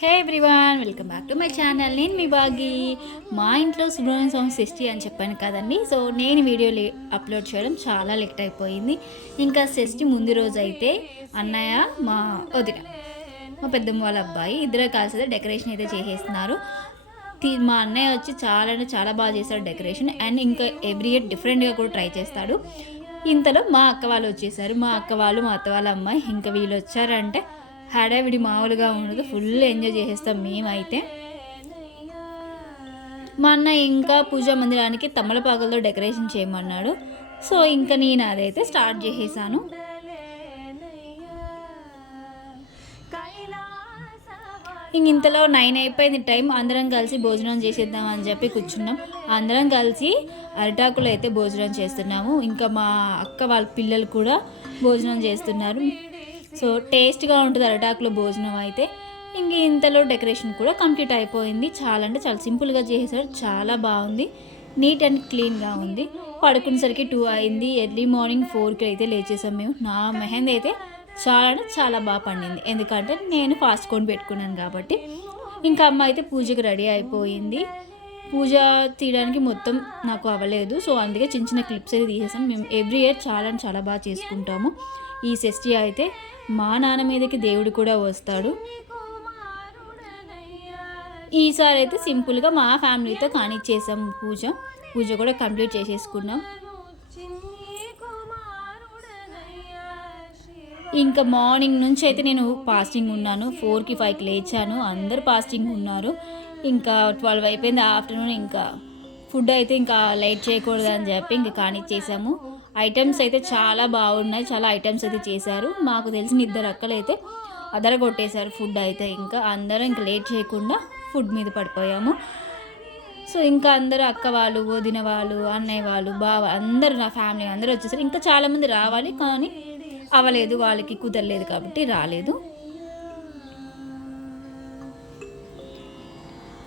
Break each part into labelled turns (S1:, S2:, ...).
S1: Hey everyone welcome back to my channel నేను మీ బాగి మా ఇంట్లో సుబ్రహ్మణ్య స్వామి షష్ఠి అని చెప్పాను కదండి. సో నేను వీడియో అప్లోడ్ చేయడం చాలా లేట్ అయిపోయింది. ఇంకా షష్ఠి ముందు రోజు అయితే అన్నయ్య మా వదిన మా పెద్దమ్మ వాళ్ళ అబ్బాయి ఇద్దరు కలిసి డెకరేషన్ అయితే చేసేస్తున్నారు. మా అన్నయ్య వచ్చి చాలా అంటే చాలా బాగా చేస్తాడు డెకరేషన్ అండ్ ఇంకా ఎవ్రీ ఇయర్ డిఫరెంట్గా కూడా ట్రై చేస్తాడు. ఇంతలో మా అక్క వాళ్ళు వచ్చేసారు. మా అక్క వాళ్ళు మా అత్త వాళ్ళ అమ్మాయి ఇంకా వీళ్ళు వచ్చారంటే హడావిడి మామూలుగా ఉండదు. ఫుల్ ఎంజాయ్ చేసేస్తాం మేమైతే. మా అన్న ఇంకా పూజా మందిరానికి తమలపాకులతో డెకరేషన్ చేయమన్నాడు. సో ఇంకా నేను అదైతే స్టార్ట్ చేసేసాను. ఇంక ఇంతలో నైన్ అయిపోయింది టైం. అందరం కలిసి భోజనం చేసేద్దాం అని చెప్పి కూర్చున్నాం. అందరం కలిసి అరిటాకులో అయితే భోజనం చేస్తున్నాము. ఇంకా మా అక్క వాళ్ళ పిల్లలు కూడా భోజనం చేస్తున్నారు. సో టేస్ట్గా ఉంటుంది అరటాకులో భోజనం అయితే. ఇంక ఇంతలో డెకరేషన్ కూడా కంప్లీట్ అయిపోయింది. చాలా అంటే చాలా సింపుల్గా చేసేసారు. చాలా బాగుంది. నీట్ అండ్ క్లీన్గా ఉంది. పడుకునేసరికి టూ అయింది. ఎర్లీ మార్నింగ్ ఫోర్కి అయితే లేచేసాం మేము. నా మెహందీ అయితే చాలా అంటే చాలా బాగా పండింది. ఎందుకంటే నేను ఫాస్ట్ కొని పెట్టుకున్నాను కాబట్టి. ఇంకా అమ్మ అయితే పూజకి రెడీ అయిపోయింది. పూజ తీయడానికి మొత్తం నాకు అవ్వలేదు. సో అందుకే చిన్న చిన్న క్లిప్స్ అయితే తీసేసాను. మేము ఎవ్రీ ఇయర్ చాలా చాలా బాగా చేసుకుంటాము. ఈ షష్ఠి అయితే మా నాన్న మీదకి దేవుడు కూడా వస్తాడు. ఈసారి అయితే సింపుల్గా మా ఫ్యామిలీతో కానిచ్చేసాం పూజ. పూజ కూడా కంప్లీట్ చేసేసుకున్నాం. ఇంకా మార్నింగ్ నుంచి అయితే నేను ఫాస్టింగ్ ఉన్నాను. ఫోర్కి ఫైవ్కి లేచాను. అందరు ఫాస్టింగ్ ఉన్నారు. ఇంకా ట్వెల్వ్ అయిపోయింది ఆఫ్టర్నూన్. ఇంకా ఫుడ్ అయితే ఇంకా లైట్ చేయకూడదు అని చెప్పి ఇంకా కానిచ్చేసాము ఐటమ్స్ అయితే చాలా బాగున్నాయి. చాలా ఐటమ్స్ అయితే చేశారు. మాకు తెలిసిన ఇద్దరు అక్కలు అయితే అదర కొట్టేశారు ఫుడ్ అయితే. ఇంకా అందరం ఇంకా లేట్ చేయకుండా ఫుడ్ మీద పడిపోయాము. సో ఇంకా అందరూ అక్క వాళ్ళు వదిన వాళ్ళు అన్నయ్య వాళ్ళు బావ అందరు నా ఫ్యామిలీ అందరూ వచ్చేసారు. ఇంకా చాలామంది రావాలి కానీ అవ్వలేదు వాళ్ళకి కుదరలేదు కాబట్టి రాలేదు.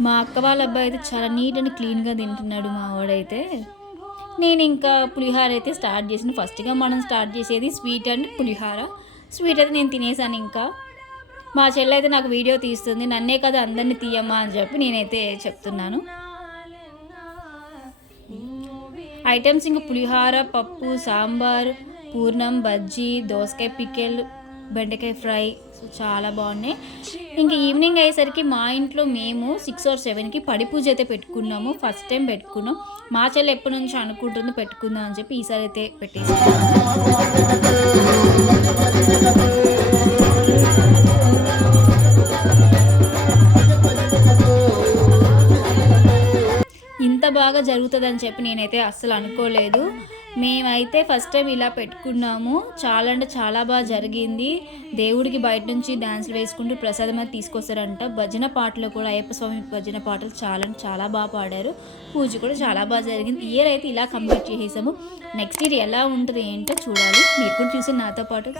S1: మా అక్క వాళ్ళ అబ్బాయి అయితే చాలా నీట్ అండ్ క్లీన్గా తింటున్నాడు మా వాడైతే. నేను ఇంకా పులిహార అయితే స్టార్ట్ చేసిన. ఫస్ట్గా మనం స్టార్ట్ చేసేది స్వీట్ అండ్ పులిహార. స్వీట్ అయితే నేను తినేసాను ఇంకా. మా చెల్లి అయితే నాకు వీడియో తీస్తుంది. నన్నే కదా అందరినీ తీయమ్మా అని చెప్పి నేనైతే చెప్తున్నాను. ఐటమ్స్ ఇంకా పులిహార పప్పు సాంబార్ పూర్ణం బజ్జీ దోసకాయ పికెల్ బెండకాయ ఫ్రై సో చాలా బాగున్నాయి. ఇంకా ఈవినింగ్ అయ్యేసరికి మా ఇంట్లో మేము సిక్స్ ఆర్ సెవెన్కి పడి పూజ అయితే పెట్టుకున్నాము. ఫస్ట్ టైం పెట్టుకున్నాం. మా చెల్లి ఎప్పటి నుంచి అనుకుంటుందో పెట్టుకుందాం అని చెప్పి ఈసారి అయితే పెట్టేసి ఇంత బాగా జరుగుతుందని చెప్పి నేనైతే అస్సలు అనుకోలేదు. మేమైతే ఫస్ట్ టైం ఇలా పెట్టుకున్నాము. చాలా అంటే చాలా బాగా జరిగింది. దేవుడికి బయట నుంచి డ్యాన్స్లు వేసుకుంటూ ప్రసాదం అయితే తీసుకొస్తారంట. భజన పాటలు కూడా అయ్యప్ప స్వామి భజన పాటలు చాలా అంటే చాలా బాగా పాడారు. పూజ కూడా చాలా బాగా జరిగింది. ఇయర్ అయితే ఇలా కంప్లీట్ చేసేసాము. నెక్స్ట్ ఇయర్ ఎలా ఉంటుంది ఏంటో చూడాలి. మీరు కూడా చూసి నాతో పాటు